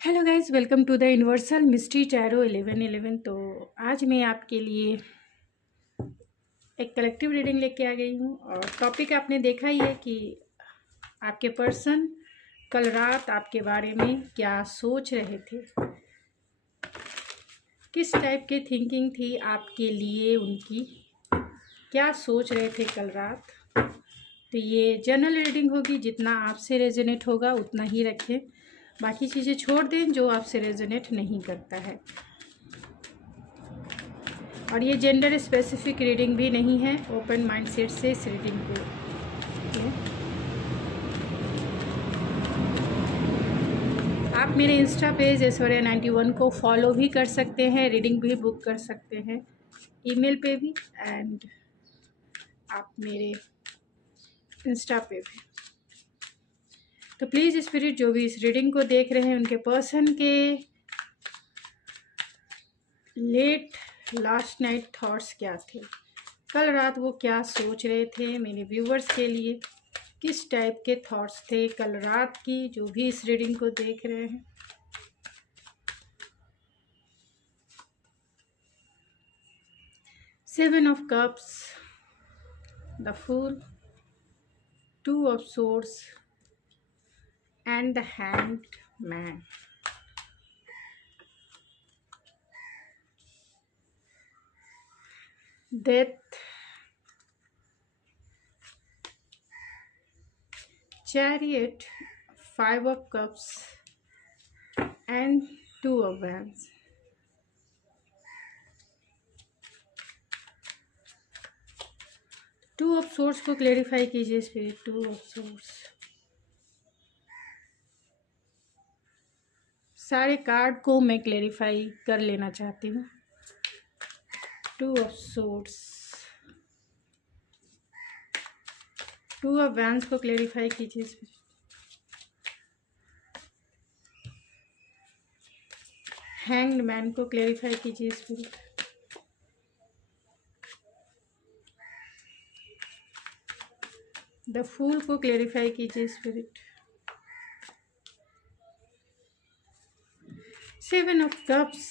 Hello guys, welcome to the universal mystery tarot 1111। तो आज मैं आपके लिए एक कलेक्टिव रीडिंग लेके आ गई हूँ और टॉपिक आपने देखा ही है कि आपके पर्सन कल रात आपके बारे में क्या सोच रहे थे, किस टाइप की थिंकिंग थी आपके लिए, उनकी क्या सोच रहे थे कल रात। तो ये जनरल रीडिंग होगी, जितना आपसे रेजोनेट होगा उतना ही रखें, बाकी चीज़ें छोड़ दें जो आपसे रेजोनेट नहीं करता है। और ये जेंडर स्पेसिफिक रीडिंग भी नहीं है, ओपन माइंडसेट से इस रीडिंग को आप मेरे इंस्टा पेज ऐश्वर्या 91 को फॉलो भी कर सकते हैं, रीडिंग भी बुक कर सकते हैं ईमेल पे भी, एंड आप मेरे इंस्टा पे भी। तो प्लीज़ स्पिरिट जो भी इस रीडिंग को देख रहे हैं, उनके पर्सन के लेट लास्ट नाइट थॉट्स क्या थे, कल रात वो क्या सोच रहे थे। मेरे व्यूवर्स के लिए किस टाइप के थॉट्स थे कल रात की, जो भी इस रीडिंग को देख रहे हैं। Seven of cups, the fool, two of swords and the hanged man. Death, chariot, five of cups and two of wands। Two of swords को क्लेरिफाई कीजिए स्पिरिट। टू ऑफ सोर्स, सारे कार्ड को मैं clarify कर लेना चाहती हूँ। Two of swords, two of wands को क्लेरिफाई कीजिए स्पिरिट। हैंग्ड मैन को क्लेरिफाई कीजिए स्पिरिट। द फूल को क्लेरिफाई कीजिए स्पिरिट। सेवन ऑफ कप्स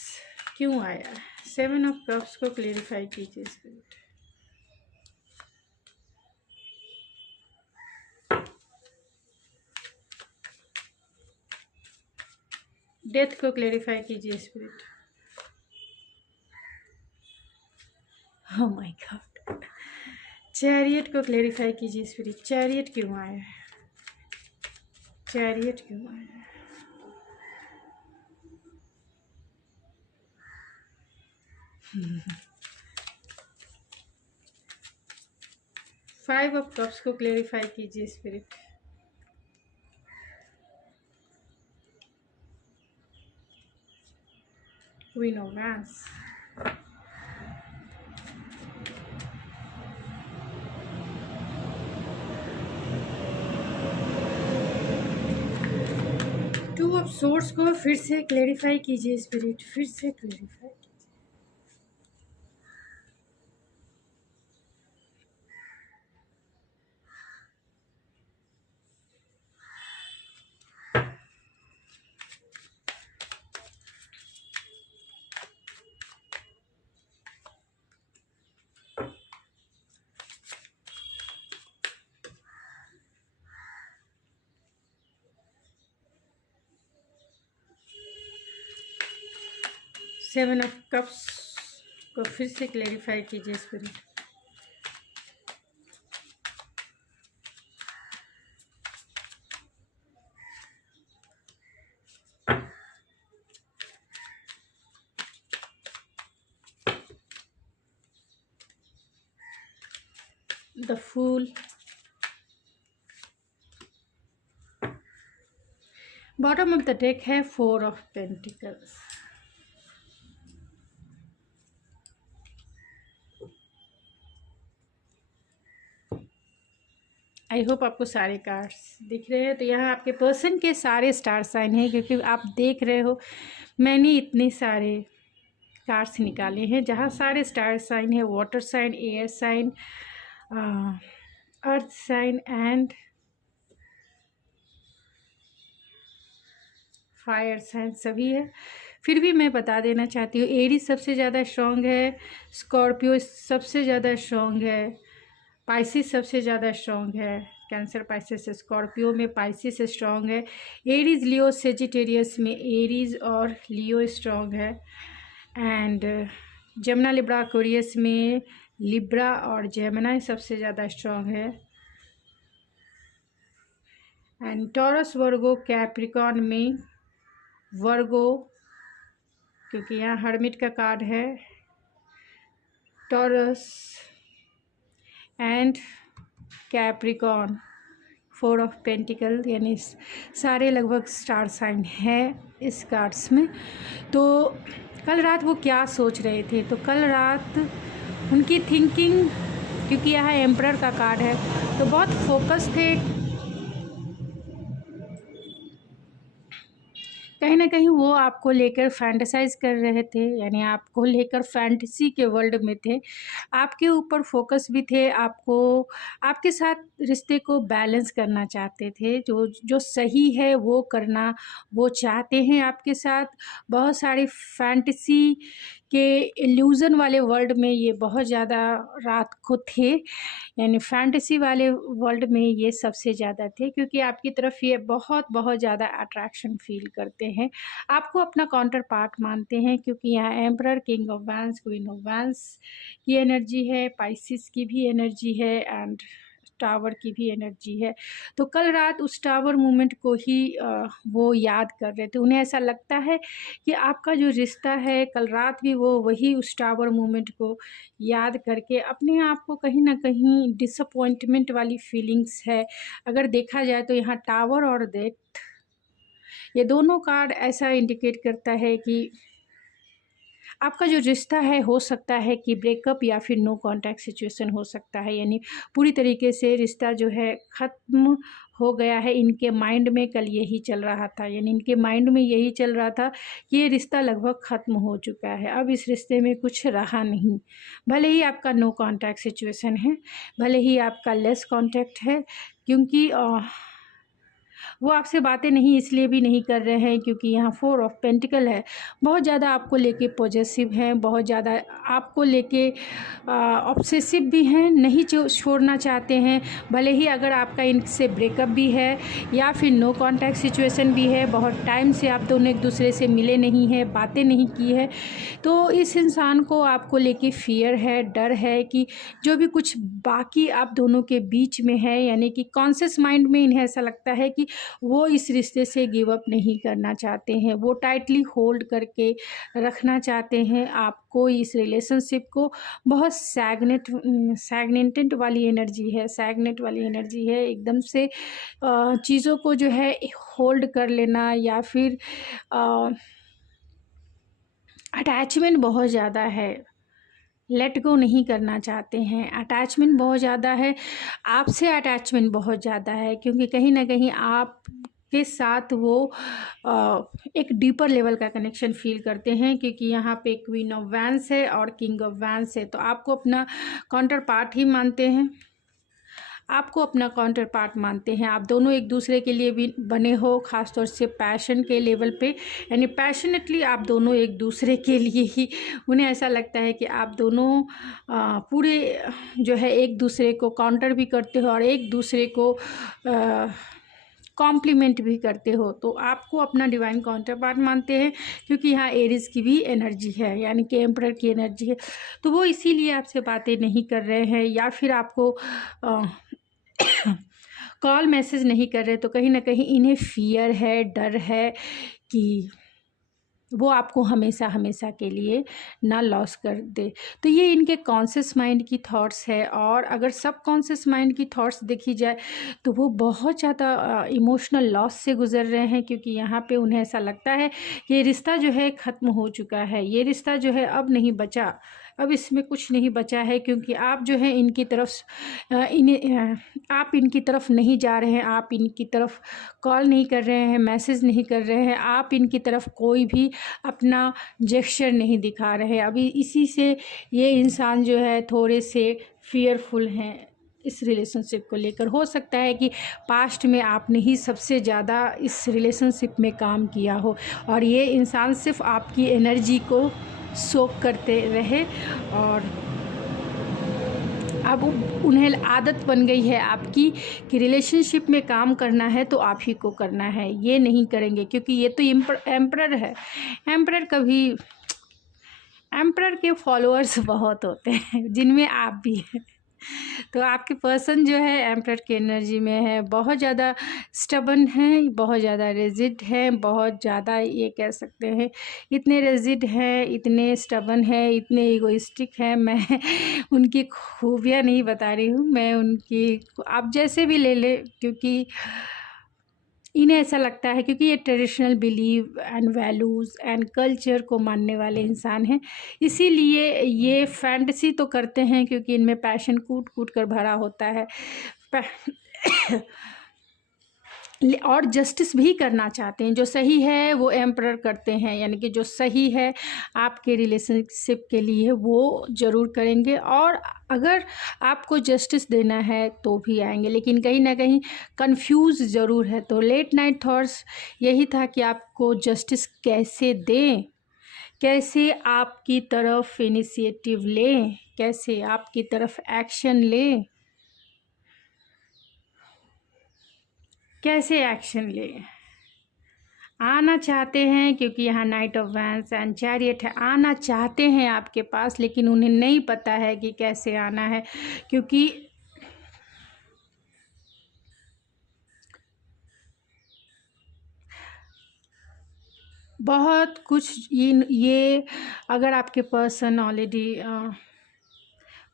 क्यों आया, सेवन ऑफ कप्स को क्लेरिफाई कीजिए स्पिरिट। डेथ को क्लेरिफाई कीजिए spirit. Oh my God, chariot को क्लेरिफाई कीजिए स्पिरिट। चैरियट क्यों आया, चैरियट क्यों आया। फाइव ऑफ कप्स को क्लेरिफाई कीजिए spirit. Queen of vents, to of swords को फिर से क्लेरिफाई कीजिए स्पिरिट, फिर से क्लेरिफाई। सेवन ऑफ कप्स को फिर से क्लेरिफाई कीजिए spirit. The fool, bottom of the deck है four of pentacles. I hope आपको सारे कार्ड्स दिख रहे हैं। तो यहाँ आपके पर्सन के सारे स्टार साइन हैं, क्योंकि आप देख रहे हो मैंने इतने सारे कार्ड्स निकाले हैं जहाँ सारे स्टार साइन है, water sign, air sign, earth sign and fire sign सभी है। फिर भी मैं बता देना चाहती हूँ, एरीज सबसे ज़्यादा स्ट्रॉन्ग है, स्कॉर्पियो सबसे ज़्यादा स्ट्रॉन्ग है, पाइसिस सबसे ज़्यादा स्ट्रॉन्ग है। कैंसर, पाइसिस, स्कॉर्पियो में पाइसिस स्ट्रॉन्ग है। एरीज, लियो, सेजिटेरियस में एरीज और लियो स्ट्रॉन्ग है। एंड जमुना, लिब्रा, एक्वेरियस में लिब्रा और जेमिनी सबसे ज़्यादा स्ट्रॉन्ग है। एंड टॉरस, वर्गो, कैप्रिकॉन में वर्गो, क्योंकि यहाँ हर्मिट का कार्ड है, taurus and Capricorn, 4 of pentacle, यानी सारे लगभग स्टार साइन है इस कार्ड्स में। तो कल रात वो क्या सोच रहे थे, तो कल रात उनकी थिंकिंग, क्योंकि यहाँ एम्परर का कार्ड है, तो बहुत फोकस थे, कहीं ना कहीं वो आपको लेकर फैंटेसाइज कर रहे थे, यानी आपको लेकर फैंटेसी के वर्ल्ड में थे, आपके ऊपर फोकस भी थे, आपको आपके साथ रिश्ते को बैलेंस करना चाहते थे, जो जो सही है वो करना वो चाहते हैं आपके साथ। बहुत सारी फैंटेसी के इल्यूज़न वाले वर्ल्ड में ये बहुत ज़्यादा रात को थे, यानी फैंटेसी वाले वर्ल्ड में ये सबसे ज़्यादा थे, क्योंकि आपकी तरफ ये बहुत बहुत ज़्यादा अट्रैक्शन फील करते हैं, आपको अपना काउंटर पार्ट मानते हैं, क्योंकि यहाँ emperor, king of vents, queen of vents की एनर्जी है, पाइसिस की भी एनर्जी है एंड टावर की भी एनर्जी है। तो कल रात उस टावर मूवमेंट को ही वो याद कर रहे थे। उन्हें ऐसा लगता है कि आपका जो रिश्ता है, कल रात भी वो वही उस टावर मूवमेंट को याद करके अपने आप को कहीं ना कहीं डिसअपॉइंटमेंट वाली फीलिंग्स है। अगर देखा जाए तो यहाँ टावर और डेथ, ये दोनों कार्ड ऐसा इंडिकेट करता है कि आपका जो रिश्ता है, हो सकता है कि ब्रेकअप या फिर नो कांटेक्ट सिचुएशन हो सकता है, यानी पूरी तरीके से रिश्ता जो है ख़त्म हो गया है। इनके माइंड में कल यही चल रहा था, यानी इनके माइंड में यही चल रहा था कि ये रिश्ता लगभग ख़त्म हो चुका है, अब इस रिश्ते में कुछ रहा नहीं। भले ही आपका नो कांटेक्ट सिचुएशन है, भले ही आपका लेस कांटेक्ट है, क्योंकि वो आपसे बातें नहीं इसलिए भी नहीं कर रहे हैं क्योंकि यहाँ 4 ऑफ पेंटिकल है, बहुत ज़्यादा आपको लेके पॉजेसिव हैं, बहुत ज़्यादा आपको लेके ऑब्सेसिव भी हैं, नहीं छोड़ना चाहते हैं। भले ही अगर आपका इनसे ब्रेकअप भी है या फिर नो कांटेक्ट सिचुएशन भी है, बहुत टाइम से आप दोनों एक दूसरे से मिले नहीं हैं, बातें नहीं की है, तो इस इंसान को आपको लेके फियर है, डर है कि जो भी कुछ बाकी आप दोनों के बीच में है, यानी कि कॉन्शियस माइंड में इन्हें ऐसा लगता है कि वो इस रिश्ते से गिव अप नहीं करना चाहते हैं, वो टाइटली होल्ड करके रखना चाहते हैं आपको, इस रिलेशनशिप को। बहुत सैगनेंटेड वाली एनर्जी है, सैगनेट वाली एनर्जी है, एकदम से चीज़ों को जो है होल्ड कर लेना, या फिर अटैचमेंट बहुत ज़्यादा है, लेट गो नहीं करना चाहते हैं, अटैचमेंट बहुत ज़्यादा है, आपसे अटैचमेंट बहुत ज़्यादा है, क्योंकि कहीं ना कहीं आप के साथ वो एक डीपर लेवल का कनेक्शन फील करते हैं, क्योंकि यहाँ पे क्वीन ऑफ वैंस है और किंग ऑफ वैंस है, तो आपको अपना काउंटर पार्ट ही मानते हैं, आपको अपना काउंटर पार्ट मानते हैं, आप दोनों एक दूसरे के लिए भी बने हो, ख़ासतौर से पैशन के लेवल पे, यानी पैशनेटली आप दोनों एक दूसरे के लिए ही, उन्हें ऐसा लगता है कि आप दोनों पूरे जो है एक दूसरे को काउंटर भी करते हो और एक दूसरे को कॉम्प्लीमेंट भी करते हो, तो आपको अपना डिवाइन काउंटर पार्ट मानते हैं, क्योंकि यहाँ एरीज की भी एनर्जी है, यानी कि एम्परर की एनर्जी है, तो वो इसीलिए आपसे बातें नहीं कर रहे हैं या फिर आपको कॉल मैसेज नहीं कर रहे, तो कहीं ना कहीं इन्हें फियर है, डर है कि वो आपको हमेशा हमेशा के लिए ना लॉस कर दे। तो ये इनके कॉन्शियस माइंड की थॉट्स है, और अगर सब कॉन्शियस माइंड की थॉट्स देखी जाए तो वो बहुत ज़्यादा इमोशनल लॉस से गुजर रहे हैं, क्योंकि यहाँ पे उन्हें ऐसा लगता है कि ये रिश्ता जो है ख़त्म हो चुका है, ये रिश्ता जो है अब नहीं बचा, अब इसमें कुछ नहीं बचा है, क्योंकि आप जो है इनकी तरफ आप इनकी तरफ नहीं जा रहे हैं, आप इनकी तरफ कॉल नहीं कर रहे हैं, मैसेज नहीं कर रहे हैं, आप इनकी तरफ कोई भी अपना जेस्चर नहीं दिखा रहे हैं। अभी इसी से ये इंसान जो है थोड़े से फियरफुल हैं, इस रिलेशनशिप को लेकर। हो सकता है कि पास्ट में आपने ही सबसे ज़्यादा इस रिलेशनशिप में काम किया हो और ये इंसान सिर्फ आपकी एनर्जी को सोक करते रहे और अब उन्हें आदत बन गई है आपकी कि रिलेशनशिप में काम करना है तो आप ही को करना है, ये नहीं करेंगे क्योंकि ये तो एम्परर है। एम्परर के फॉलोअर्स बहुत होते हैं जिनमें आप भी हैं। तो आपके पर्सन जो है एम्परर की एनर्जी में है, बहुत ज़्यादा स्टबन हैं, बहुत ज़्यादा रिजिड हैं, बहुत ज़्यादा ये कह सकते हैं इतने रिजिड हैं, इतने स्टबन हैं, इतने इगोइस्टिक हैं। मैं उनकी खूबियाँ नहीं बता रही हूँ, मैं उनकी आप जैसे भी ले ले, क्योंकि इन्हें ऐसा लगता है क्योंकि ये traditional believe and values and culture को मानने वाले इंसान हैं, इसीलिए ये फैंटेसी तो करते हैं क्योंकि इनमें पैशन कूट कूट कर भरा होता है और जस्टिस भी करना चाहते हैं। जो सही है वो एम्परर करते हैं, यानी कि जो सही है आपके रिलेशनशिप के लिए वो ज़रूर करेंगे और अगर आपको जस्टिस देना है तो भी आएंगे, लेकिन कहीं ना कहीं कंफ्यूज ज़रूर है। तो लेट नाइट थॉट्स यही था कि आपको जस्टिस कैसे दें, कैसे आपकी तरफ इनिशिएटिव लें, कैसे आपकी तरफ एक्शन लें, कैसे एक्शन लें। आना चाहते हैं क्योंकि यहाँ night of wands and chariot है, आना चाहते हैं आपके पास, लेकिन उन्हें नहीं पता है कि कैसे आना है, क्योंकि बहुत कुछ ये अगर आपके पर्सन ऑलरेडी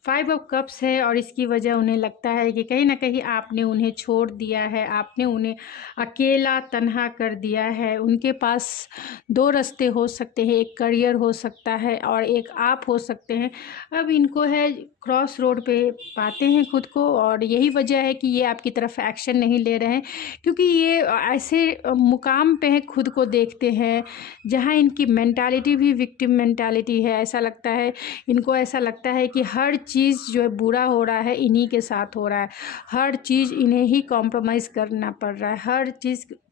5 ऑफ कप्स है और इसकी वजह उन्हें लगता है कि कहीं ना कहीं आपने उन्हें छोड़ दिया है, आपने उन्हें अकेला तन्हा कर दिया है। उनके पास 2 रास्ते हो सकते हैं, एक करियर हो सकता है और एक आप हो सकते हैं। अब इनको है क्रॉस रोड पे पाते हैं खुद को और यही वजह है कि ये आपकी तरफ एक्शन नहीं ले रहे हैं, क्योंकि ये ऐसे मुकाम पे हैं, खुद को देखते हैं जहाँ इनकी मेंटालिटी भी विक्टिम मेंटालिटी है। ऐसा लगता है इनको, ऐसा लगता है कि हर चीज़ जो है बुरा हो रहा है इन्हीं के साथ हो रहा है, हर चीज़ इन्हें ही कॉम्प्रोमाइज़ करना पड़ रहा है, हर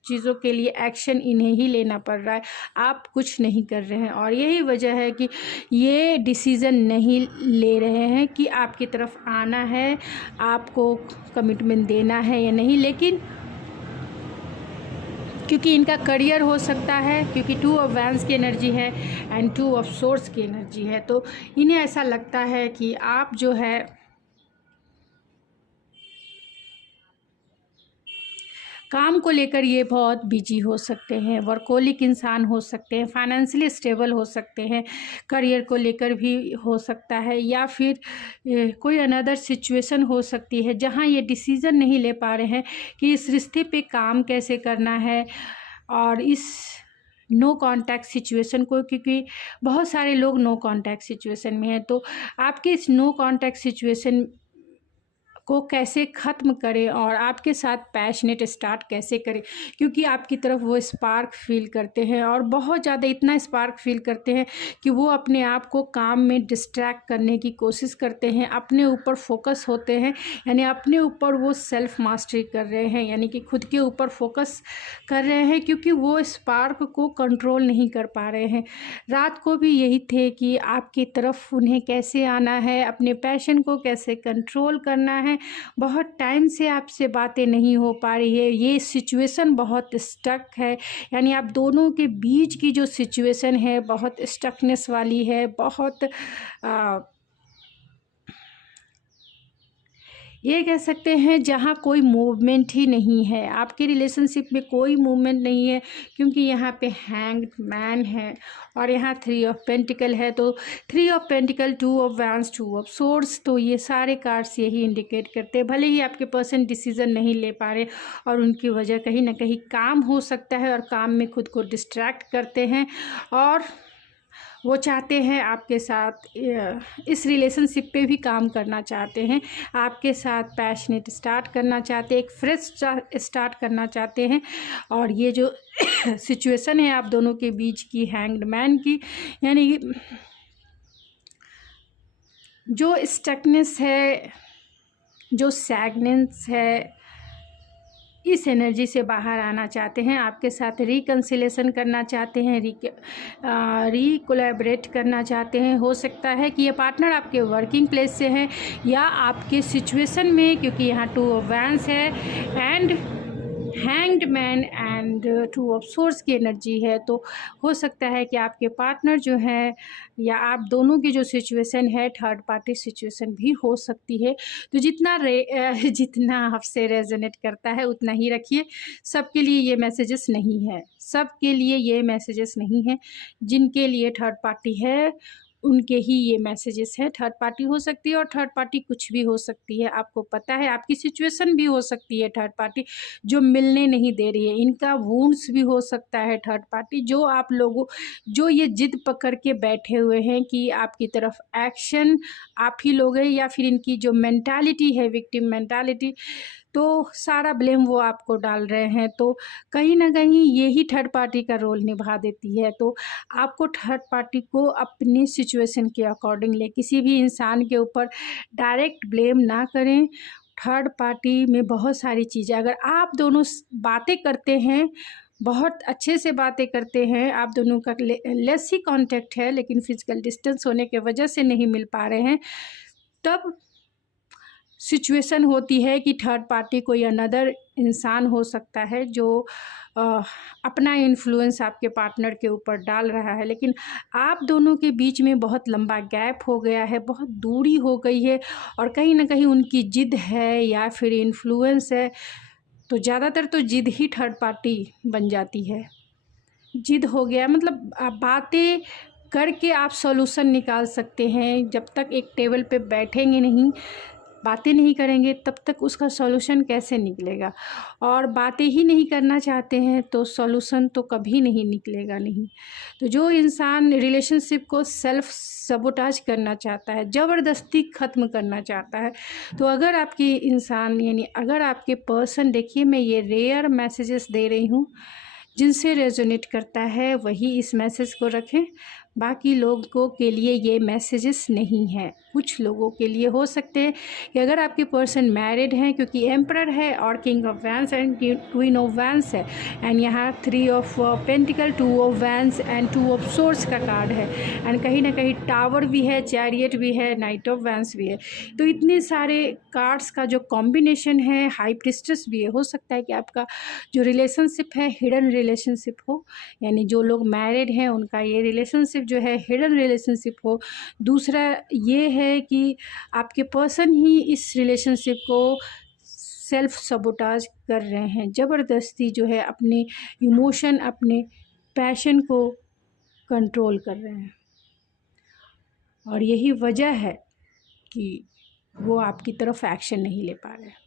चीज़ों के लिए एक्शन इन्हें ही लेना पड़ रहा है, आप कुछ नहीं कर रहे हैं। और यही वजह है कि ये डिसीज़न नहीं ले रहे हैं कि आपकी तरफ आना है, आपको कमिटमेंट देना है या नहीं। लेकिन क्योंकि इनका करियर हो सकता है, क्योंकि 2 ऑफ वैंड्स की एनर्जी है एंड 2 ऑफ सोर्ड्स की एनर्जी है, तो इन्हें ऐसा लगता है कि आप जो है काम को लेकर ये बहुत बिजी हो सकते हैं, वर्कोलिक इंसान हो सकते हैं, फाइनेंशियली स्टेबल हो सकते हैं, करियर को लेकर भी हो सकता है, या फिर कोई अनदर सिचुएशन हो सकती है जहां ये डिसीज़न नहीं ले पा रहे हैं कि इस रिश्ते पे काम कैसे करना है और इस नो कांटेक्ट सिचुएशन को, क्योंकि बहुत सारे लोग नो कांटेक्ट सिचुएशन में हैं। तो आपके इस नो कांटेक्ट सिचुएशन को कैसे ख़त्म करें और आपके साथ पैशनेट स्टार्ट कैसे करें, क्योंकि आपकी तरफ वो स्पार्क फील करते हैं और बहुत ज़्यादा इतना स्पार्क फील करते हैं कि वो अपने आप को काम में डिस्ट्रैक्ट करने की कोशिश करते हैं, अपने ऊपर फोकस होते हैं, यानी अपने ऊपर वो सेल्फ मास्टरी कर रहे हैं, यानी कि खुद के ऊपर फोकस कर रहे हैं, क्योंकि वो स्पार्क को कंट्रोल नहीं कर पा रहे हैं। रात को भी यही थे कि आपकी तरफ उन्हें कैसे आना है, अपने पैशन को कैसे कंट्रोल करना है। बहुत टाइम से आपसे बातें नहीं हो पा रही है, ये सिचुएशन बहुत स्टक है, यानी आप दोनों के बीच की जो सिचुएशन है बहुत स्टकनेस वाली है, बहुत ये कह सकते हैं जहाँ कोई मूवमेंट ही नहीं है, आपके रिलेशनशिप में कोई मूवमेंट नहीं है, क्योंकि यहाँ पे हैंग्ड मैन है और यहाँ 3 ऑफ पेंटिकल है। तो 3 of pentacle, 2 of wands, 2 of swords, तो ये सारे कार्ड्स यही इंडिकेट करते हैं। भले ही आपके पर्सन डिसीज़न नहीं ले पा रहे और उनकी वजह कहीं ना कहीं काम हो सकता है और काम में खुद को डिस्ट्रैक्ट करते हैं और वो चाहते हैं आपके साथ इस रिलेशनशिप पे भी काम करना चाहते हैं, आपके साथ पैशनेट स्टार्ट करना चाहते हैं, एक फ्रेश स्टार्ट करना चाहते हैं। और ये जो सिचुएशन है आप दोनों के बीच की हैंग्ड मैन की, यानी जो स्टकनेस है, जो सैगनेंस है, इस एनर्जी से बाहर आना चाहते हैं, आपके साथ रिकन्सिलेशन करना चाहते हैं, रिकोलैबोरेट करना चाहते हैं। हो सकता है कि ये पार्टनर आपके वर्किंग प्लेस से हैं या आपके सिचुएशन में, क्योंकि यहाँ 2 ऑफ वैंड्स है and hanged man and 2 of source की एनर्जी है। तो हो सकता है कि आपके पार्टनर जो है या आप दोनों की जो सिचुएशन है, थर्ड पार्टी सिचुएशन भी हो सकती है। तो जितना आपसे रेजोनेट करता है उतना ही रखिए। सबके लिए ये मैसेजेस नहीं है, सबके लिए ये मैसेजेस नहीं है। जिनके लिए थर्ड पार्टी है उनके ही ये मैसेजेस हैं। थर्ड पार्टी हो सकती है और थर्ड पार्टी कुछ भी हो सकती है, आपको पता है। आपकी सिचुएशन भी हो सकती है थर्ड पार्टी जो मिलने नहीं दे रही है, इनका वुंड्स भी हो सकता है थर्ड पार्टी, जो आप लोगों जो ये जिद पकड़ के बैठे हुए हैं कि आपकी तरफ एक्शन आप ही लोग हैं, या फिर इनकी जो मेंटालिटी है विक्टिम मेंटालिटी, तो सारा ब्लेम वो आपको डाल रहे हैं। तो कहीं ना कहीं ये ही थर्ड पार्टी का रोल निभा देती है। तो आपको थर्ड पार्टी को अपनी सिचुएशन के अकॉर्डिंगली किसी भी इंसान के ऊपर डायरेक्ट ब्लेम ना करें। थर्ड पार्टी में बहुत सारी चीज़ें, अगर आप दोनों बातें करते हैं, बहुत अच्छे से बातें करते हैं, आप दोनों का लेस ही कांटेक्ट है लेकिन फिजिकल डिस्टेंस होने के वजह से नहीं मिल पा रहे हैं, तब सिचुएशन होती है कि थर्ड पार्टी कोई अनदर इंसान हो सकता है जो अपना इन्फ्लुएंस आपके पार्टनर के ऊपर डाल रहा है। लेकिन आप दोनों के बीच में बहुत लंबा गैप हो गया है, बहुत दूरी हो गई है और कहीं ना कहीं उनकी जिद है या फिर इन्फ्लुएंस है। तो ज़्यादातर तो जिद ही थर्ड पार्टी बन जाती है। जिद हो गया मतलब बातें करके आप सॉल्यूशन निकाल सकते हैं। जब तक एक टेबल पे बैठेंगे नहीं, बातें नहीं करेंगे, तब तक उसका सॉल्यूशन कैसे निकलेगा। और बातें ही नहीं करना चाहते हैं तो सॉल्यूशन तो कभी नहीं निकलेगा नहीं। तो जो इंसान रिलेशनशिप को सेल्फ सबोटाज करना चाहता है, ज़बरदस्ती ख़त्म करना चाहता है, तो अगर आपकी इंसान यानी अगर आपके पर्सन, देखिए मैं ये रेयर मैसेजेस दे रही हूँ, जिनसे रेजोनेट करता है वही इस मैसेज को रखें। बाकी लोगों के लिए ये मैसेजेस नहीं है। कुछ लोगों के लिए हो सकते हैं कि अगर आपके पर्सन मैरिड हैं, क्योंकि एम्परर है और king of vents and queen of vents है, एंड यहाँ 3 of pentacle, 2 of vents and 2 of source का कार्ड है, एंड कहीं ना कहीं टावर भी है, चैरियट भी है, नाइट ऑफ वैंस भी है। तो इतने सारे कार्ड्स का जो कॉम्बिनेशन है, हाई प्रिस्टेस भी है। हो सकता है कि आपका जो रिलेशनशिप है हिडन रिलेशनशिप हो, यानी जो लोग मैरिड हैं उनका ये रिलेशनशिप जो है हिडन रिलेशनशिप हो। दूसरा ये है कि आपके पर्सन ही इस रिलेशनशिप को सेल्फ सबोटाज कर रहे हैं, ज़बरदस्ती जो है अपने इमोशन, अपने पैशन को कंट्रोल कर रहे हैं। और यही वजह है कि वो आपकी तरफ एक्शन नहीं ले पा रहे।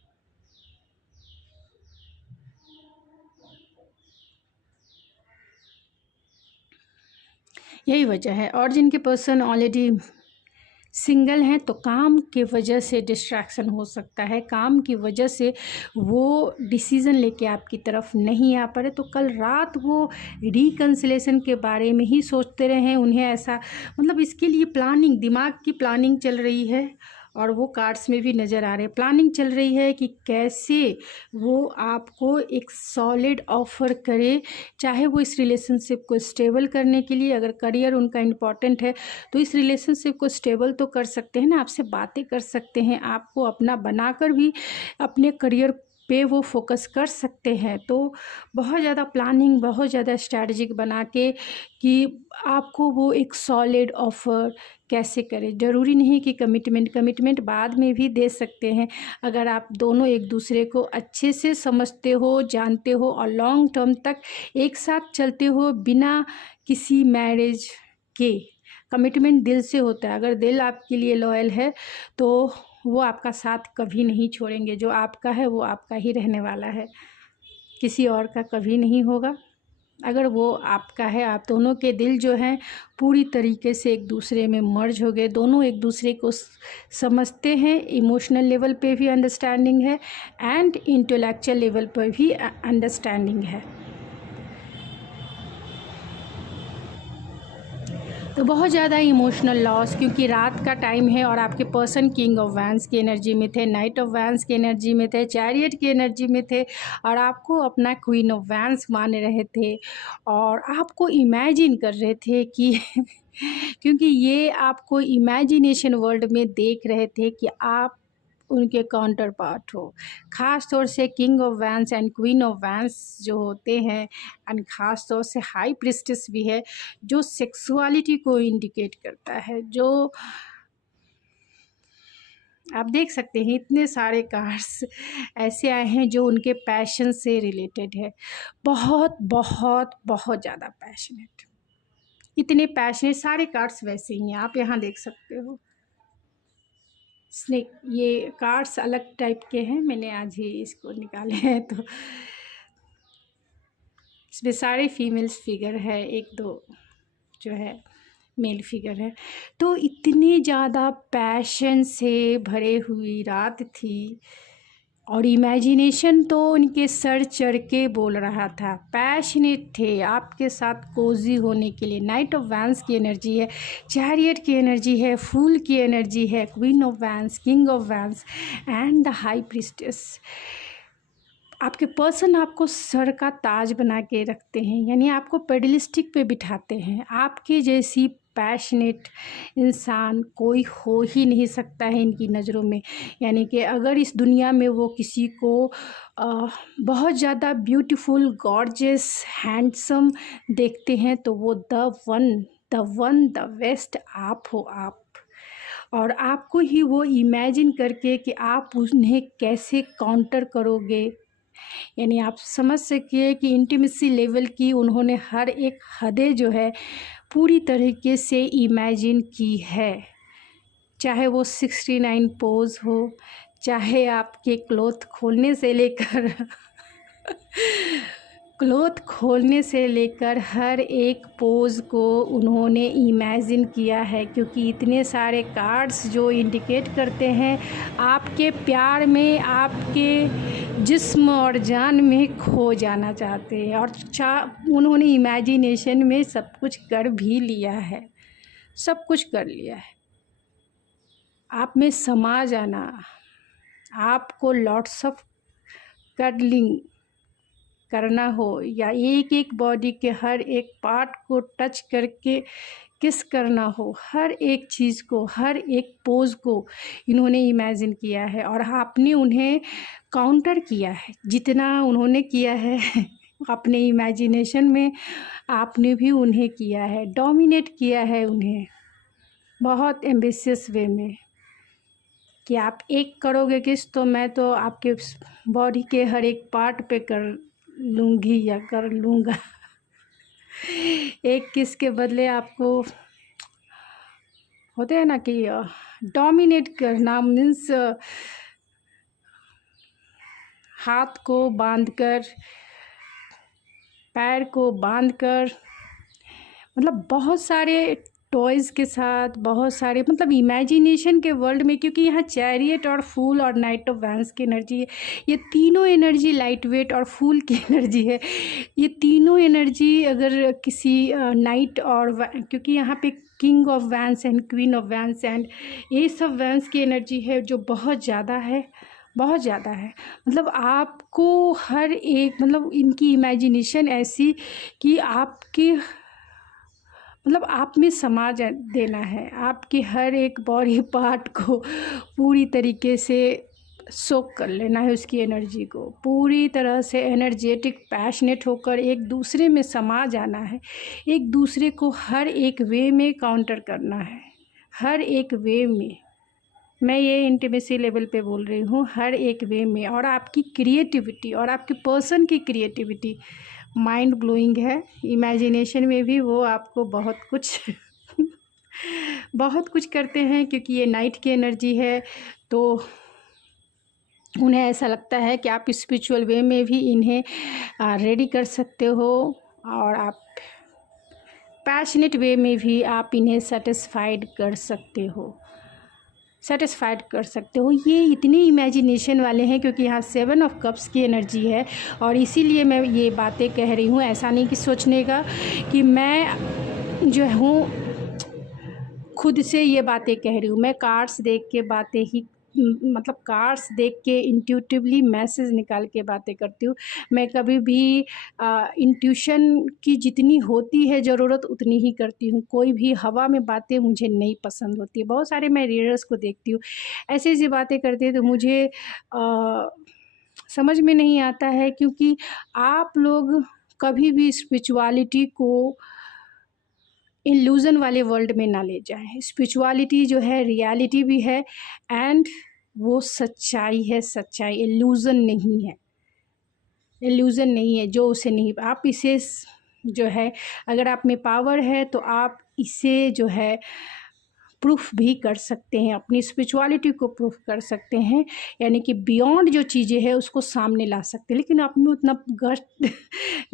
यही वजह है। और जिनके पर्सन ऑलरेडी सिंगल हैं तो काम के वजह से डिस्ट्रैक्शन हो सकता है, काम की वजह से वो डिसीज़न लेके आपकी तरफ नहीं आ पा रहे, तो कल रात वो रिकन्सिलेशन के बारे में ही सोचते रहे। उन्हें ऐसा मतलब इसके लिए प्लानिंग, दिमाग की प्लानिंग चल रही है और वो कार्ड्स में भी नज़र आ रहे हैं। प्लानिंग चल रही है कि कैसे वो आपको एक सॉलिड ऑफ़र करे, चाहे वो इस रिलेशनशिप को स्टेबल करने के लिए, अगर करियर उनका इम्पॉर्टेंट है तो इस रिलेशनशिप को स्टेबल तो कर सकते हैं ना, आपसे बातें कर सकते हैं, आपको अपना बनाकर भी अपने करियर पे वो फोकस कर सकते हैं। तो बहुत ज़्यादा प्लानिंग, बहुत ज़्यादा स्ट्रैटेजिक बना के कि आपको वो एक सॉलिड ऑफ़र कैसे करें। ज़रूरी नहीं कि कमिटमेंट बाद में भी दे सकते हैं, अगर आप दोनों एक दूसरे को अच्छे से समझते हो, जानते हो और लॉन्ग टर्म तक एक साथ चलते हो बिना किसी मैरिज के। कमिटमेंट दिल से होता है, अगर दिल आपके लिए लॉयल है तो वो आपका साथ कभी नहीं छोड़ेंगे। जो आपका है वो आपका ही रहने वाला है, किसी और का कभी नहीं होगा। अगर वो आपका है, आप दोनों के दिल जो हैं पूरी तरीके से एक दूसरे में मर्ज हो गए, दोनों एक दूसरे को समझते हैं, इमोशनल लेवल पे भी अंडरस्टैंडिंग है एंड इंटेलेक्चुअल लेवल पर भी अंडरस्टैंडिंग है। तो बहुत ज़्यादा इमोशनल लॉस, क्योंकि रात का टाइम है और आपके पर्सन किंग ऑफ वैंस की एनर्जी में थे, नाइट ऑफ वैंस की एनर्जी में थे, चैरियट की एनर्जी में थे और आपको अपना क्वीन ऑफ वैंस मान रहे थे और आपको इमेजिन कर रहे थे कि क्योंकि ये आपको इमेजिनेशन वर्ल्ड में देख रहे थे कि आप उनके काउंटर पार्ट हो। ख़ास तौर से king of vents and queen of vents जो होते हैं, एंड ख़ास तौर से हाई प्रिस्टेस भी है जो सेक्सुअलिटी को इंडिकेट करता है। जो आप देख सकते हैं इतने सारे कार्ड्स ऐसे आए हैं जो उनके पैशन से रिलेटेड है, बहुत बहुत बहुत ज़्यादा पैशनेट, इतने पैशनेट सारे कार्ड्स वैसे ही हैं, आप यहाँ देख सकते हो। स्नेक, ये कार्ड्स अलग टाइप के हैं, मैंने आज ही इसको निकाले हैं, तो इसमें सारे फीमेल्स फिगर है, एक दो जो है मेल फिगर है। तो इतनी ज़्यादा पैशन से भरे हुई रात थी और इमेजिनेशन तो उनके सर चढ़ के बोल रहा था, पैशनेट थे आपके साथ कोजी होने के लिए। नाइट ऑफ वैंस की एनर्जी है, चैरियट की एनर्जी है, फूल की एनर्जी है, queen of vents, king of vents and the high priestess. आपके पर्सन आपको सर का ताज बना के रखते हैं, यानी आपको पेडलिस्टिक पे बिठाते हैं। आपके जैसी पैशनेट इंसान कोई हो ही नहीं सकता है इनकी नज़रों में। यानी कि अगर इस दुनिया में वो किसी को बहुत ज़्यादा ब्यूटीफुल, गॉर्जियस, हैंडसम देखते हैं तो वो द बेस्ट आप हो आप। और आपको ही वो इमेजिन करके कि आप उन्हें कैसे काउंटर करोगे, यानी आप समझ सकिए कि इंटीमेसी लेवल की उन्होंने हर एक हदें जो है पूरी तरीके से इमेजिन की है। चाहे वो 69 पोज हो, चाहे आपके क्लोथ खोलने से लेकर हर एक पोज को उन्होंने इमेजिन किया है, क्योंकि इतने सारे कार्ड्स जो इंडिकेट करते हैं आपके प्यार में, आपके जिस्म और जान में खो जाना चाहते हैं। और उन्होंने इमेजिनेशन में सब कुछ कर भी लिया है, सब कुछ कर लिया है। आप में समा जाना, आपको लॉट्स ऑफ कडलिंग करना हो, या एक एक बॉडी के हर एक पार्ट को टच करके किस करना हो, हर एक चीज़ को, हर एक पोज को इन्होंने इमेजिन किया है और आपने उन्हें काउंटर किया है। जितना उन्होंने किया है अपने इमेजिनेशन में, आपने भी उन्हें किया है, डोमिनेट किया है उन्हें बहुत एम्बिशियस वे में कि आप एक करोगे किस तो मैं तो आपके बॉडी के हर एक पार्ट पे कर लूँगी या कर लूँगा। एक किस के बदले आपको होते हैं ना कि डोमिनेट करना, मीन्स हाथ को बांधकर, पैर को बांधकर, मतलब बहुत सारे टॉयज़ के साथ, बहुत सारे मतलब इमेजिनेशन के वर्ल्ड में। क्योंकि यहाँ चैरियट और फूल और नाइट ऑफ वैंस की एनर्जी है, ये तीनों एनर्जी लाइट वेट और फूल की एनर्जी है। ये तीनों एनर्जी अगर किसी नाइट और क्योंकि यहाँ पे king of vents and queen of vents and S of vents की एनर्जी है जो बहुत ज़्यादा है, बहुत ज़्यादा है। मतलब आपको हर एक, मतलब इनकी इमेजिनेशन ऐसी कि आपके मतलब आप में समा देना है, आपके हर एक बॉडी पार्ट को पूरी तरीके से सोक कर लेना है, उसकी एनर्जी को पूरी तरह से एनर्जेटिक, पैशनेट होकर एक दूसरे में समा जाना है, एक दूसरे को हर एक वे में काउंटर करना है, हर एक वे में। मैं ये इंटीमेसी लेवल पे बोल रही हूँ, हर एक वे में। और आपकी क्रिएटिविटी और आपके पर्सन की क्रिएटिविटी माइंड ब्लोइंग है। इमेजिनेशन में भी वो आपको बहुत कुछ बहुत कुछ करते हैं, क्योंकि ये नाइट की एनर्जी है तो उन्हें ऐसा लगता है कि आप स्पिरिचुअल वे में भी इन्हें रेडी कर सकते हो और आप पैशनेट वे में भी आप इन्हें सेटिस्फाइड कर सकते हो। ये इतने इमेजिनेशन वाले हैं क्योंकि यहाँ 7 ऑफ कप्स की एनर्जी है। और इसीलिए मैं ये बातें कह रही हूँ। ऐसा नहीं कि सोचने का कि मैं जो हूँ खुद से ये बातें कह रही हूँ। मैं कार्ड्स देख के बातें ही मतलब कार्ड्स देख के इंट्यूटिवली मैसेज निकाल के बातें करती हूँ। मैं कभी भी इंट्यूशन की जितनी होती है ज़रूरत उतनी ही करती हूँ। कोई भी हवा में बातें मुझे नहीं पसंद होती। बहुत सारे मैं रीडर्स को देखती हूँ ऐसी-ऐसी बातें करते हैं तो मुझे समझ में नहीं आता है, क्योंकि आप लोग कभी भी स्पिरिचुअलिटी को इल्यूज़न वाले वर्ल्ड में ना ले जाएँ। स्पिरिचुअलिटी जो है रियलिटी भी है एंड वो सच्चाई है, सच्चाई इल्यूज़न नहीं है। इल्यूज़न नहीं है जो उसे नहीं, आप इसे जो है अगर आप में पावर है तो आप इसे जो है प्रूफ भी कर सकते हैं, अपनी स्पिरिचुअलिटी को प्रूफ कर सकते हैं, यानी कि बियॉन्ड जो चीज़ें हैं उसको सामने ला सकते हैं। लेकिन आप में उतना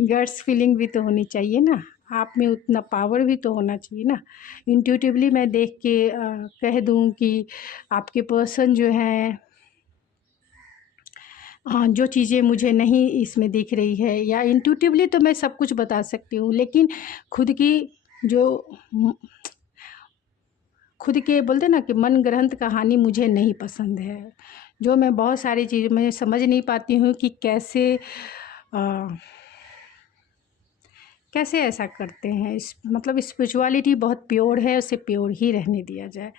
गट्स फीलिंग भी तो होनी चाहिए ना, आप में उतना पावर भी तो होना चाहिए ना। इंट्यूटिवली मैं देख के कह दूं कि आपके पर्सन जो है जो चीज़ें मुझे नहीं इसमें दिख रही है, या इंट्यूटिवली तो मैं सब कुछ बता सकती हूँ, लेकिन खुद की जो खुद के बोलते ना कि मन ग्रंथ कहानी मुझे नहीं पसंद है। जो मैं बहुत सारी चीज़ मैं समझ नहीं पाती हूँ कि कैसे ऐसा करते हैं। इस मतलब स्पिरिचुअलिटी बहुत प्योर है, उसे प्योर ही रहने दिया जाए।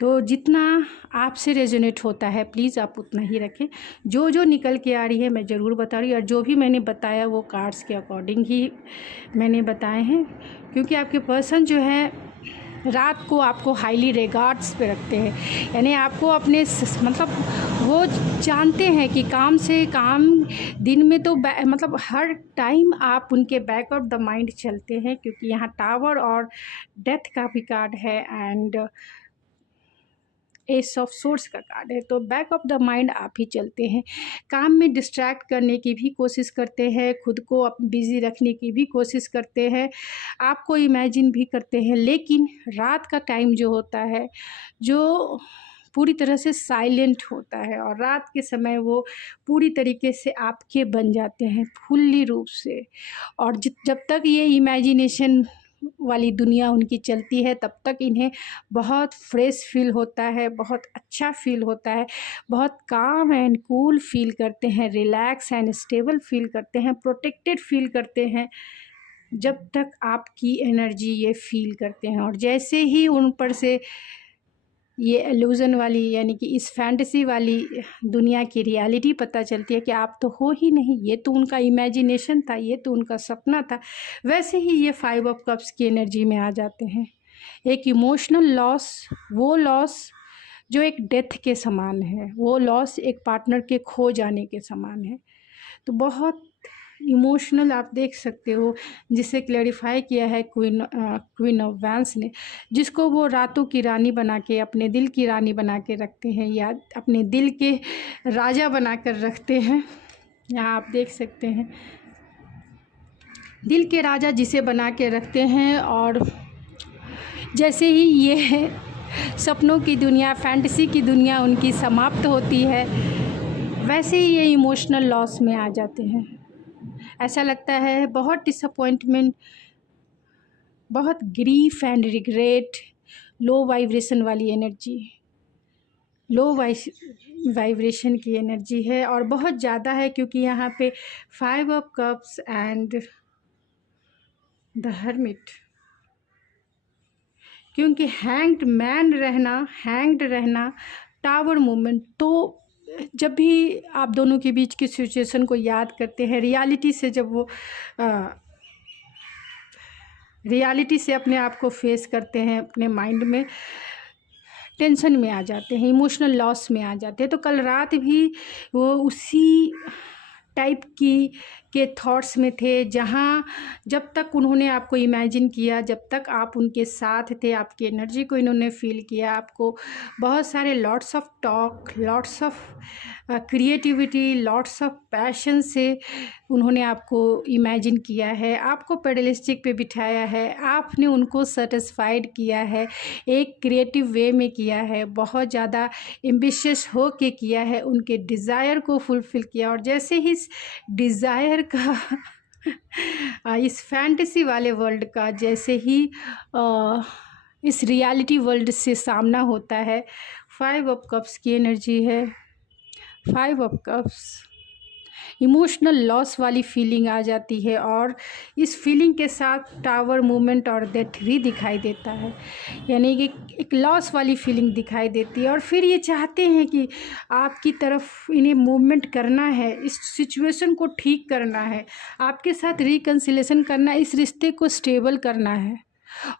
तो जितना आपसे रेजोनेट होता है प्लीज़ आप उतना ही रखें। जो जो निकल के आ रही है मैं ज़रूर बता रही हूँ, और जो भी मैंने बताया वो कार्ड्स के अकॉर्डिंग ही मैंने बताए हैं, क्योंकि आपके पर्सन जो है रात को आपको हाईली रिगार्ड्स पे रखते हैं, यानी आपको अपने मतलब वो जानते हैं कि काम से काम दिन में तो मतलब हर टाइम आप उनके बैक ऑफ द माइंड चलते हैं, क्योंकि यहाँ टावर और डेथ का भी कार्ड है एंड एस ऑफ सोर्स का कार्ड है। तो बैक ऑफ द माइंड आप ही चलते हैं, काम में डिस्ट्रैक्ट करने की भी कोशिश करते हैं, खुद को बिज़ी रखने की भी कोशिश करते हैं, आपको इमेजिन भी करते हैं। लेकिन रात का टाइम जो होता है जो पूरी तरह से साइलेंट होता है, और रात के समय वो पूरी तरीके से आपके बन जाते हैं फुल्ली रूप से। और जब तक ये इमेजिनेशन वाली दुनिया उनकी चलती है तब तक इन्हें बहुत फ्रेश फील होता है, बहुत अच्छा फील होता है, बहुत काम एंड कूल फील करते हैं, रिलैक्स एंड स्टेबल फील करते हैं, प्रोटेक्टेड फील करते हैं, जब तक आपकी एनर्जी ये फील करते हैं। और जैसे ही उन पर से ये इल्यूज़न वाली यानी कि इस फैंटेसी वाली दुनिया की रियलिटी पता चलती है कि आप तो हो ही नहीं, ये तो उनका इमेजिनेशन था, ये तो उनका सपना था, वैसे ही ये 5 ऑफ कप्स की एनर्जी में आ जाते हैं। एक इमोशनल लॉस, वो लॉस जो एक डेथ के समान है, वो लॉस एक पार्टनर के खो जाने के समान है। तो बहुत इमोशनल आप देख सकते हो, जिसे क्लैरिफाई किया है क्वीन ऑफ वैंस ने, जिसको वो रातों की रानी बना के, अपने दिल की रानी बना के रखते हैं, या अपने दिल के राजा बना कर रखते हैं। यहाँ आप देख सकते हैं दिल के राजा जिसे बना के रखते हैं, और जैसे ही ये सपनों की दुनिया, फैंटेसी की दुनिया उनकी समाप्त होती है, वैसे ही ये इमोशनल लॉस में आ जाते हैं। ऐसा लगता है बहुत डिसअपॉइंटमेंट, बहुत grief and regret, low vibration वाली एनर्जी, लो वाइब्रेशन की एनर्जी है, और बहुत ज़्यादा है, क्योंकि यहाँ पे 5 of cups and the hermit, क्योंकि हैंग्ड रहना टावर मूवमेंट। तो जब भी आप दोनों के बीच की सिचुएशन को याद करते हैं, रियलिटी से जब वो रियलिटी से अपने आप को फेस करते हैं, अपने माइंड में टेंशन में आ जाते हैं, इमोशनल लॉस में आ जाते हैं। तो कल रात भी वो उसी टाइप के थॉट्स में थे, जहाँ जब तक उन्होंने आपको इमेजिन किया, जब तक आप उनके साथ थे, आपकी एनर्जी को इन्होंने फील किया, आपको बहुत सारे lots of talk, lots of creativity, lots of passion से उन्होंने आपको इमेजिन किया है, आपको पेडलिस्टिक पे बिठाया है, आपने उनको सेटिस्फाइड किया है, एक क्रिएटिव वे में किया है, बहुत ज़्यादा एम्बिशियस हो के किया है, उनके डिज़ायर को फुलफ़िल किया। और जैसे ही इस डिज़ायर का इस फैंटेसी वाले वर्ल्ड का जैसे ही इस रियलिटी वर्ल्ड से सामना होता है। 5 ऑफ कप्स की एनर्जी है। 5 ऑफ कप्स इमोशनल लॉस वाली फीलिंग आ जाती है और इस फीलिंग के साथ टावर मूवमेंट और डेथ भी दिखाई देता है, यानी कि एक लॉस वाली फीलिंग दिखाई देती है। और फिर ये चाहते हैं कि आपकी तरफ इन्हें मूवमेंट करना है, इस सिचुएशन को ठीक करना है, आपके साथ रिकन्सिलेशन करना है, इस रिश्ते को स्टेबल करना है।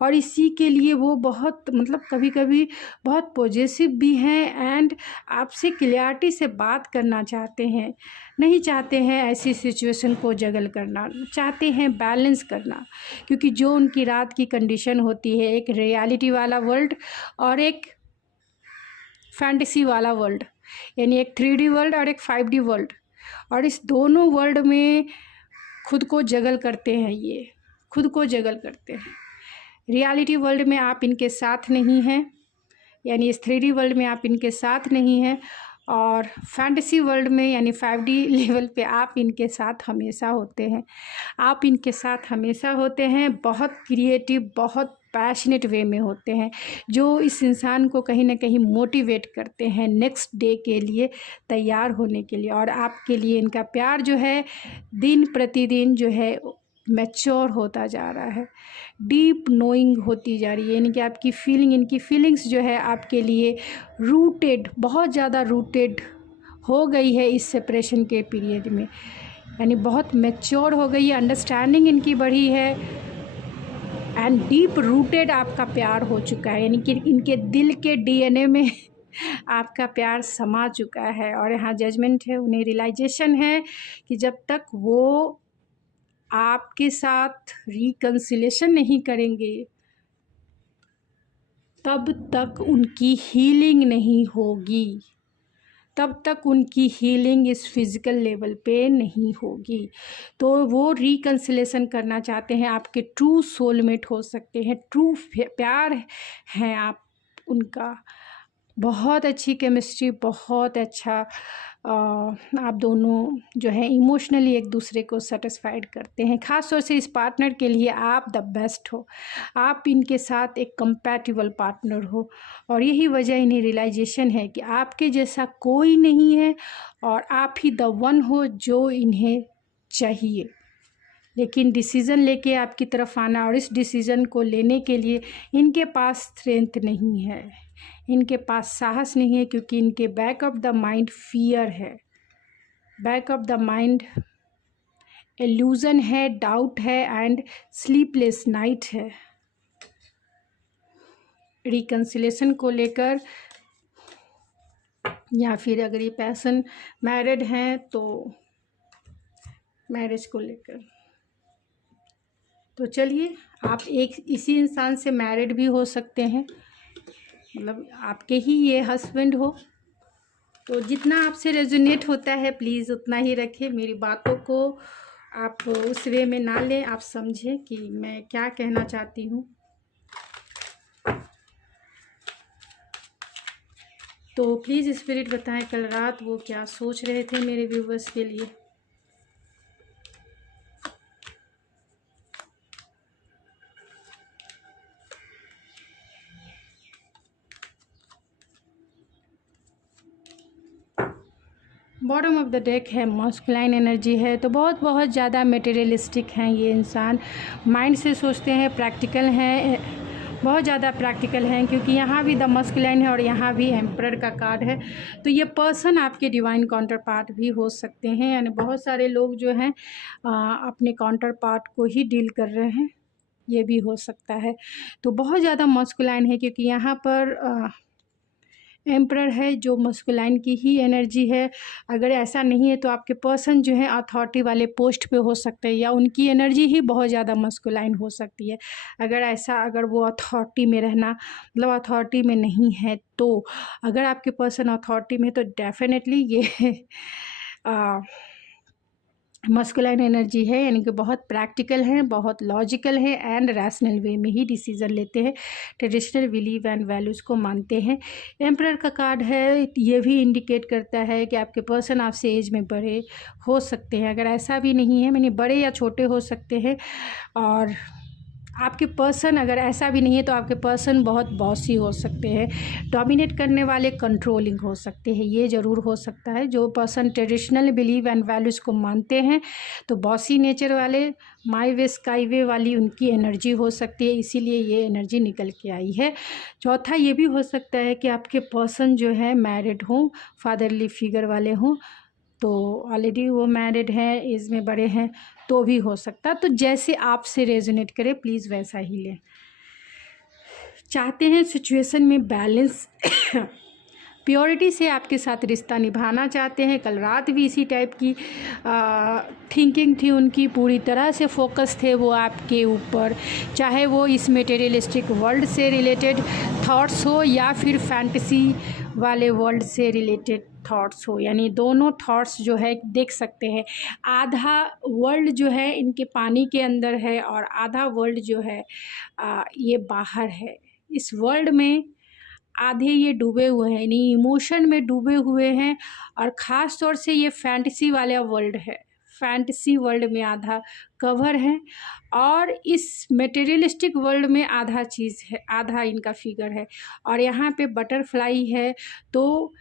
और इसी के लिए वो बहुत मतलब कभी कभी बहुत पॉजिटिव भी हैं एंड आपसे क्लियरिटी से बात करना चाहते हैं, नहीं चाहते हैं ऐसी सिचुएशन को जगल करना, चाहते हैं बैलेंस करना। क्योंकि जो उनकी रात की कंडीशन होती है, एक रियलिटी वाला वर्ल्ड और एक फैंटेसी वाला वर्ल्ड, यानी एक 3D वर्ल्ड और एक 5D वर्ल्ड, और इस दोनों वर्ल्ड में खुद को जगल करते हैं, ये खुद को जगल करते हैं। रियलिटी वर्ल्ड में आप इनके साथ नहीं हैं, यानी इस 3D वर्ल्ड में आप इनके साथ नहीं हैं, और फैंटेसी वर्ल्ड में यानी 5D लेवल पे आप इनके साथ हमेशा होते हैं। आप इनके साथ हमेशा होते हैं, बहुत क्रिएटिव, बहुत पैशनेट वे में होते हैं, जो इस इंसान को कहीं ना कहीं मोटिवेट करते हैं नेक्स्ट डे के लिए तैयार होने के लिए। और आपके लिए इनका प्यार जो है दिन प्रतिदिन जो है मैच्योर होता जा रहा है, डीप नोइंग होती जा रही है, यानी कि आपकी फीलिंग, इनकी फीलिंग्स जो है आपके लिए रूटेड, बहुत ज़्यादा रूटेड हो गई है इस सेपरेशन के पीरियड में, यानी बहुत मैच्योर हो गई है, अंडरस्टैंडिंग इनकी बढ़ी है एंड डीप रूटेड आपका प्यार हो चुका है, यानी कि इनके दिल के DNA में आपका प्यार समा चुका है। और यहाँ जजमेंट है, उन्हें रियलाइजेशन है कि जब तक वो आपके साथ रिकन्सिलेशन नहीं करेंगे तब तक उनकी हीलिंग नहीं होगी, तब तक उनकी हीलिंग इस फिज़िकल लेवल पे नहीं होगी। तो वो रिकन्सिलेशन करना चाहते हैं, आपके ट्रू सोलमेट हो सकते हैं, ट्रू प्यार हैं आप उनका, बहुत अच्छी केमिस्ट्री, बहुत अच्छा आप दोनों जो है इमोशनली एक दूसरे को सेटिस्फाइड करते हैं। ख़ास तौर से इस पार्टनर के लिए आप द बेस्ट हो, आप इनके साथ एक कंपैटिबल पार्टनर हो, और यही वजह इन्हें रियलाइजेशन है कि आपके जैसा कोई नहीं है और आप ही द वन हो जो इन्हें चाहिए। लेकिन डिसीज़न लेके आपकी तरफ आना, और इस डिसीज़न को लेने के लिए इनके पास स्ट्रेंथ नहीं है, इनके पास साहस नहीं है, क्योंकि इनके back of the mind fear है, back of the mind illusion है, डाउट है एंड स्लीपलेस नाइट है। रिकन्सिलेशन को लेकर, या फिर अगर ये पर्सन मैरिड हैं तो मैरिज को लेकर। तो चलिए, आप एक इसी इंसान से मैरिड भी हो सकते हैं, मतलब आपके ही ये हस्बैंड हो। तो जितना आपसे रेजोनेट होता है प्लीज़ उतना ही रखें, मेरी बातों को आप उस वे में ना लें, आप समझें कि मैं क्या कहना चाहती हूँ। तो प्लीज़ स्पिरिट बताएं कल रात वो क्या सोच रहे थे मेरे व्यूवर्स के लिए। बॉटम ऑफ द डेक है, मस्कुलाइन एनर्जी है, तो बहुत ज़्यादा मटेरियलिस्टिक हैं ये इंसान, माइंड से सोचते हैं, प्रैक्टिकल हैं, बहुत ज़्यादा प्रैक्टिकल हैं, क्योंकि यहाँ भी द मस्कुलाइन है और यहाँ भी एम्परर का कार्ड है। तो ये पर्सन आपके डिवाइन काउंटर पार्ट भी हो सकते हैं, यानी बहुत सारे लोग जो हैं अपने काउंटर पार्ट को ही डील कर रहे हैं, ये भी हो सकता है। तो बहुत ज़्यादा मस्कुलाइन है, क्योंकि यहाँ पर एम्परर है जो मस्कुलाइन की ही एनर्जी है। अगर ऐसा नहीं है तो आपके पर्सन जो है अथॉरिटी वाले पोस्ट पे हो सकते हैं, या उनकी एनर्जी ही बहुत ज़्यादा मस्कुलाइन हो सकती है। अगर वो अथॉरिटी में रहना, मतलब अथॉरिटी में नहीं है, तो अगर आपके पर्सन अथॉरिटी में है तो डेफिनेटली ये मस्कुलाइन एनर्जी है, यानी कि बहुत प्रैक्टिकल हैं, बहुत लॉजिकल है एंड रैशनल वे में ही डिसीज़न लेते हैं, ट्रेडिशनल बिलीव एंड वैल्यूज़ को मानते हैं। एम्परर का कार्ड है, ये भी इंडिकेट करता है कि आपके पर्सन आपसे एज में बड़े हो सकते हैं, अगर ऐसा भी नहीं है मैंने बड़े या छोटे हो सकते हैं, और आपके पर्सन अगर ऐसा भी नहीं है तो आपके पर्सन बहुत बॉसी हो सकते हैं, डोमिनेट करने वाले, कंट्रोलिंग हो सकते हैं, ये ज़रूर हो सकता है। जो person traditional believe and values को मानते हैं तो बॉसी नेचर वाले, माई वे स्काई वे वाली उनकी एनर्जी हो सकती है, इसीलिए ये एनर्जी निकल के आई है। चौथा ये भी हो सकता है कि आपके पर्सन जो है मैरिड हों, फादरली फिगर वाले हों, तो ऑलरेडी वो मैरिड हैं, एज में बड़े हैं, तो भी हो सकता। तो जैसे आपसे रेजोनेट करे प्लीज़ वैसा ही लें। चाहते हैं सिचुएशन में बैलेंस प्योरिटी से आपके साथ रिश्ता निभाना चाहते हैं। कल रात भी इसी टाइप की थिंकिंग थी उनकी, पूरी तरह से फोकस थे वो आपके ऊपर, चाहे वो इस मटेरियलिस्टिक वर्ल्ड से रिलेटेड थॉट्स हो या फिर फैंटेसी वाले वर्ल्ड से रिलेटेड थॉट्स हो। यानी दोनों थॉट्स जो है देख सकते हैं, आधा वर्ल्ड जो है इनके पानी के अंदर है और आधा वर्ल्ड जो है ये बाहर है। इस वर्ल्ड में आधे ये डूबे हुए हैं, यानी इमोशन में डूबे हुए हैं, और ख़ास तौर से ये फैंटेसी वाला वर्ल्ड है। फैंटेसी वर्ल्ड में आधा कवर है और इस मटेरियलिस्टिक वर्ल्ड में आधा चीज़ है, आधा इनका फिगर है। और यहाँ पे बटरफ्लाई है, तो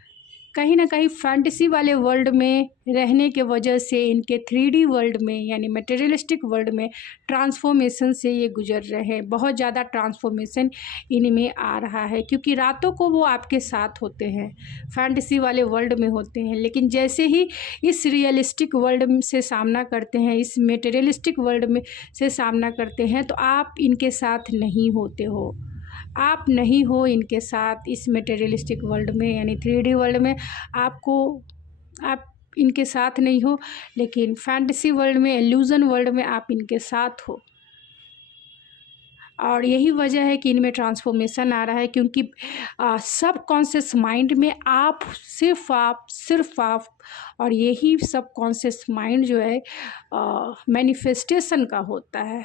कहीं ना कहीं फैंटेसी वाले वर्ल्ड में रहने के वजह से इनके 3D वर्ल्ड में यानी मटेरियलिस्टिक वर्ल्ड में ट्रांसफॉर्मेशन से ये गुजर रहे हैं। बहुत ज़्यादा ट्रांसफॉर्मेशन इनमें आ रहा है, क्योंकि रातों को वो आपके साथ होते हैं, फैंटेसी वाले वर्ल्ड में होते हैं, लेकिन जैसे ही इस रियलिस्टिक वर्ल्ड से सामना करते हैं, इस मटेरियलिस्टिक वर्ल्ड में से सामना करते हैं, तो आप इनके साथ नहीं होते हो। आप नहीं हो इनके साथ इस मटेरियलिस्टिक वर्ल्ड में, यानी 3D वर्ल्ड में आप इनके साथ नहीं हो, लेकिन फैंटेसी वर्ल्ड में, इल्यूज़न वर्ल्ड में आप इनके साथ हो। और यही वजह है कि इनमें ट्रांसफॉर्मेशन आ रहा है, क्योंकि सब कॉन्शियस माइंड में सिर्फ आप और यही सब कॉन्शियस माइंड जो है मैनिफेस्टेशन का होता है।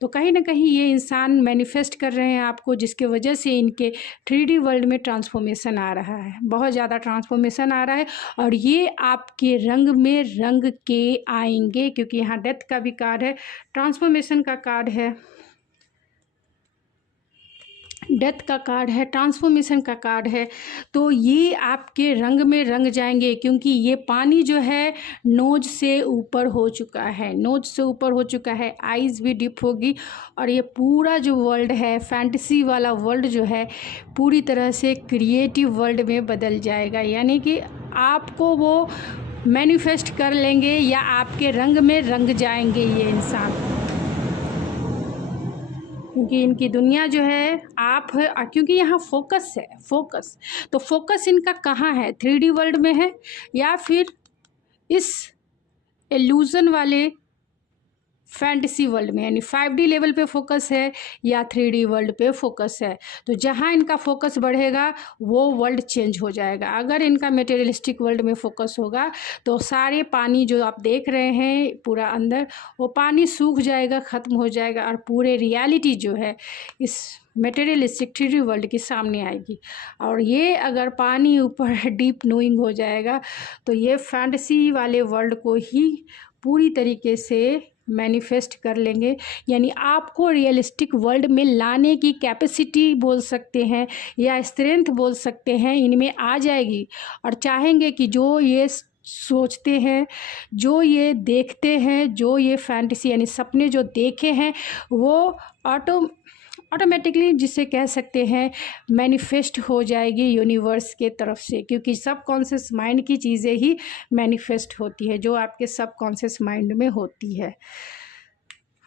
तो कहीं ना कहीं ये इंसान मैनिफेस्ट कर रहे हैं आपको, जिसके वजह से इनके 3D वर्ल्ड में ट्रांसफॉर्मेशन आ रहा है, बहुत ज़्यादा ट्रांसफॉर्मेशन आ रहा है। और ये आपके रंग में रंग के आएंगे, क्योंकि यहाँ डेथ का भी कार्ड है, ट्रांसफॉर्मेशन का कार्ड है, डेथ का कार्ड है, ट्रांसफॉर्मेशन का कार्ड है। तो ये आपके रंग में रंग जाएंगे, क्योंकि ये पानी जो है नोज से ऊपर हो चुका है, नोज से ऊपर हो चुका है, आइज़ भी डिप होगी, और ये पूरा जो वर्ल्ड है, फैंटेसी वाला वर्ल्ड जो है, पूरी तरह से क्रिएटिव वर्ल्ड में बदल जाएगा। यानी कि आपको वो मैनिफेस्ट कर लेंगे या आपके रंग में रंग जाएंगे ये इंसान, क्योंकि इनकी दुनिया जो है आप है, क्योंकि यहाँ फोकस है, फोकस। तो फोकस इनका कहाँ है, 3D वर्ल्ड में है या फिर इस इल्यूज़न वाले फैंटेसी वर्ल्ड में, यानी 5D लेवल पे फोकस है या 3D वर्ल्ड पे फोकस है। तो जहाँ इनका फोकस बढ़ेगा वो वर्ल्ड चेंज हो जाएगा। अगर इनका मटेरियलिस्टिक वर्ल्ड में फोकस होगा तो सारे पानी जो आप देख रहे हैं पूरा अंदर, वो पानी सूख जाएगा, ख़त्म हो जाएगा, और पूरे रियलिटी जो है इस मटेरियलिस्टिक 3D वर्ल्ड के सामने आएगी। और ये अगर पानी ऊपर डीप नोइंग हो जाएगा तो ये फैंटेसी वाले वर्ल्ड को ही पूरी तरीके से मैनिफेस्ट कर लेंगे, यानी आपको रियलिस्टिक वर्ल्ड में लाने की कैपेसिटी बोल सकते हैं या स्ट्रेंथ बोल सकते हैं, इनमें आ जाएगी। और चाहेंगे कि जो ये सोचते हैं, जो ये देखते हैं, जो ये फैंटेसी यानी सपने जो देखे हैं, वो ऑटोमेटिकली जिसे कह सकते हैं मैनिफेस्ट हो जाएगी यूनिवर्स के तरफ से, क्योंकि सब कॉन्शियस माइंड की चीज़ें ही मैनिफेस्ट होती है, जो आपके सब कॉन्शियस माइंड में होती है,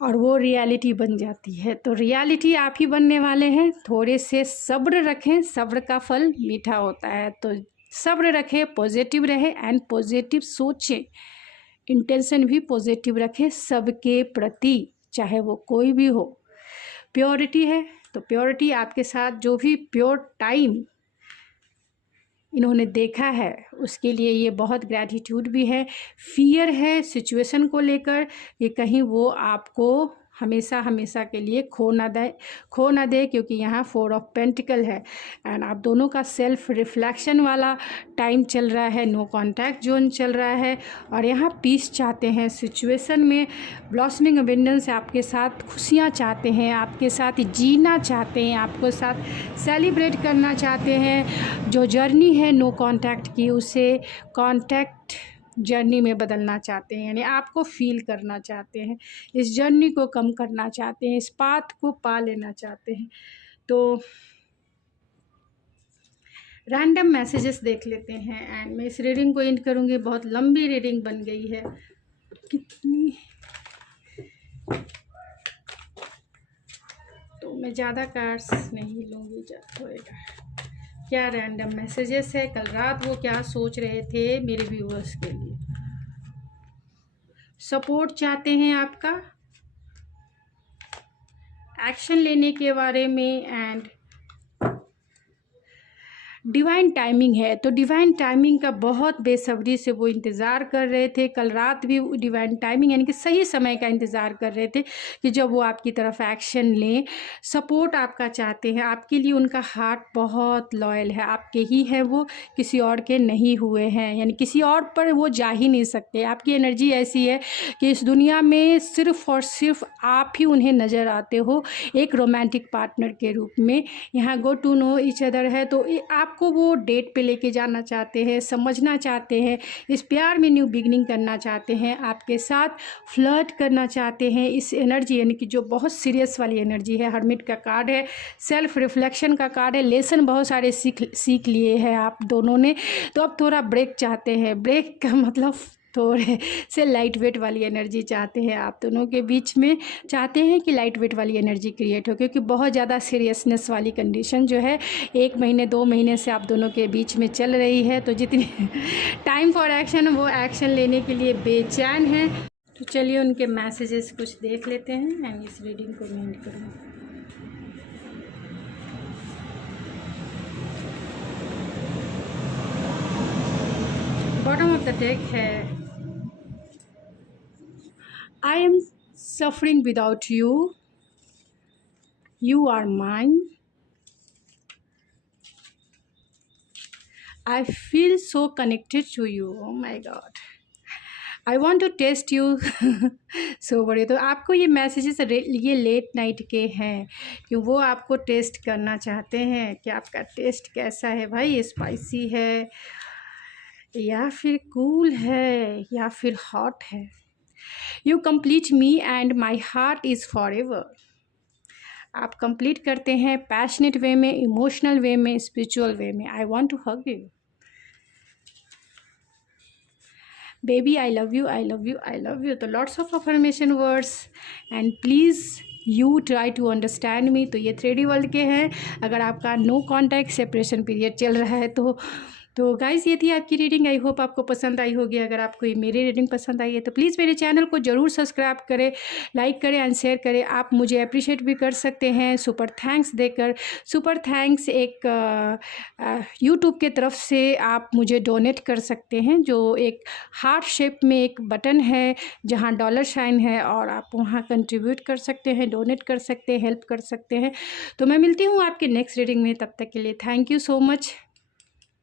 और वो रियलिटी बन जाती है। तो रियलिटी आप ही बनने वाले हैं। थोड़े से सब्र रखें, सब्र का फल मीठा होता है, तो सब्र रखें, पॉजिटिव रहें एंड पॉजिटिव सोचें, इंटेंशन भी पॉजिटिव रखें सबके प्रति, चाहे वो कोई भी हो। प्योरिटी है तो प्योरिटी आपके साथ, जो भी प्योर टाइम इन्होंने देखा है उसके लिए ये बहुत ग्रैटिट्यूड भी है। फियर है सिचुएशन को लेकर कि कहीं वो आपको हमेशा हमेशा के लिए खो ना दे, क्योंकि यहाँ 4 ऑफ पेंटिकल है। एंड आप दोनों का सेल्फ रिफ्लेक्शन वाला टाइम चल रहा है, नो कांटेक्ट जोन चल रहा है, और यहाँ पीस चाहते हैं सिचुएशन में। ब्लॉसमिंग अबेंडेंस आपके साथ खुशियाँ चाहते हैं, आपके साथ जीना चाहते हैं, आपको साथ सेलिब्रेट करना चाहते हैं। जो जर्नी है नो कांटेक्ट की, उसे कांटेक्ट जर्नी में बदलना चाहते हैं, यानी आपको फील करना चाहते हैं, इस जर्नी को कम करना चाहते हैं, इस पाथ को पा लेना चाहते हैं। तो रैंडम मैसेजेस देख लेते हैं एंड मैं इस रीडिंग को एंड करूँगी। बहुत लंबी रीडिंग बन गई है, कितनी, तो मैं ज़्यादा कार्ड्स नहीं लूँगी, ज़्यादा होएगा। क्या रैंडम मैसेजेस है, कल रात वो क्या सोच रहे थे मेरे व्यूअर्स के लिए। सपोर्ट चाहते हैं आपका, एक्शन लेने के बारे में, एंड डिवाइन टाइमिंग है। तो डिवाइन टाइमिंग का बहुत बेसब्री से वो इंतज़ार कर रहे थे। कल रात भी डिवाइन टाइमिंग यानी कि सही समय का इंतज़ार कर रहे थे कि जब वो आपकी तरफ एक्शन लें। सपोर्ट आपका चाहते हैं, आपके लिए उनका हार्ट बहुत लॉयल है, आपके ही है वो, किसी और के नहीं हुए हैं, यानी किसी और पर वो जा ही नहीं सकते। आपकी एनर्जी ऐसी है कि इस दुनिया में सिर्फ़ और सिर्फ आप ही उन्हें नज़र आते हो एक रोमांटिक पार्टनर के रूप में। यहाँ go to know each other है, तो आपको वो डेट पे लेके जाना चाहते हैं, समझना चाहते हैं, इस प्यार में न्यू बिगनिंग करना चाहते हैं, आपके साथ फ्लर्ट करना चाहते हैं। इस एनर्जी यानी कि जो बहुत सीरियस वाली एनर्जी है, हर्मिट का कार्ड है, सेल्फ रिफ्लेक्शन का कार्ड है, लेसन बहुत सारे सीख लिए हैं आप दोनों ने, तो अब थोड़ा ब्रेक चाहते हैं। ब्रेक का मतलब थोड़े से लाइट वेट वाली एनर्जी चाहते हैं आप दोनों के बीच में, चाहते हैं कि लाइट वेट वाली एनर्जी क्रिएट हो, क्योंकि बहुत ज़्यादा सीरियसनेस वाली कंडीशन जो है 1 महीने 2 महीने से आप दोनों के बीच में चल रही है। तो जितनी टाइम फॉर एक्शन, वो एक्शन लेने के लिए बेचैन है। तो चलिए उनके मैसेजेस कुछ देख लेते हैं एंड इस रीडिंग को मैं एंड करूँगी। बॉटम ऑफ द डेक है, I am suffering without you. You are mine. I feel so connected to you. Oh my God. I want to test you. so बड़े, तो आपको ये मैसेजेस ये लेट नाइट के हैं कि वो आपको टेस्ट करना चाहते हैं कि आपका टेस्ट कैसा है भाई, स्पाइसी है या फिर कूल है या फिर हॉट है। You complete me and my heart is forever. आप कंप्लीट करते हैं पैशनेट वे में, इमोशनल वे में, स्पिरिचुअल वे में। I want to hug you baby, I love you, I love you, I love you. तो lots of affirmation words and please you try to understand me. तो ये 3D world के हैं। अगर आपका no contact separation period चल रहा है तो गाइज़ ये थी आपकी रीडिंग। आई होप आपको पसंद आई होगी। अगर आपको ये मेरी रीडिंग पसंद आई है तो प्लीज़ मेरे चैनल को ज़रूर सब्सक्राइब करें, लाइक करें एंड शेयर करें। आप मुझे अप्रिशिएट भी कर सकते हैं सुपर थैंक्स देकर। सुपर थैंक्स एक यूट्यूब के तरफ से आप मुझे डोनेट कर सकते हैं, जो एक हार्ट शेप में एक बटन है जहाँ डॉलर साइन है, और आप वहाँ कंट्रीब्यूट कर सकते हैं, डोनेट कर सकते हैं, हेल्प कर सकते हैं। तो मैं मिलती हूँ आपके नेक्स्ट रीडिंग में, तब तक के लिए थैंक यू सो मच।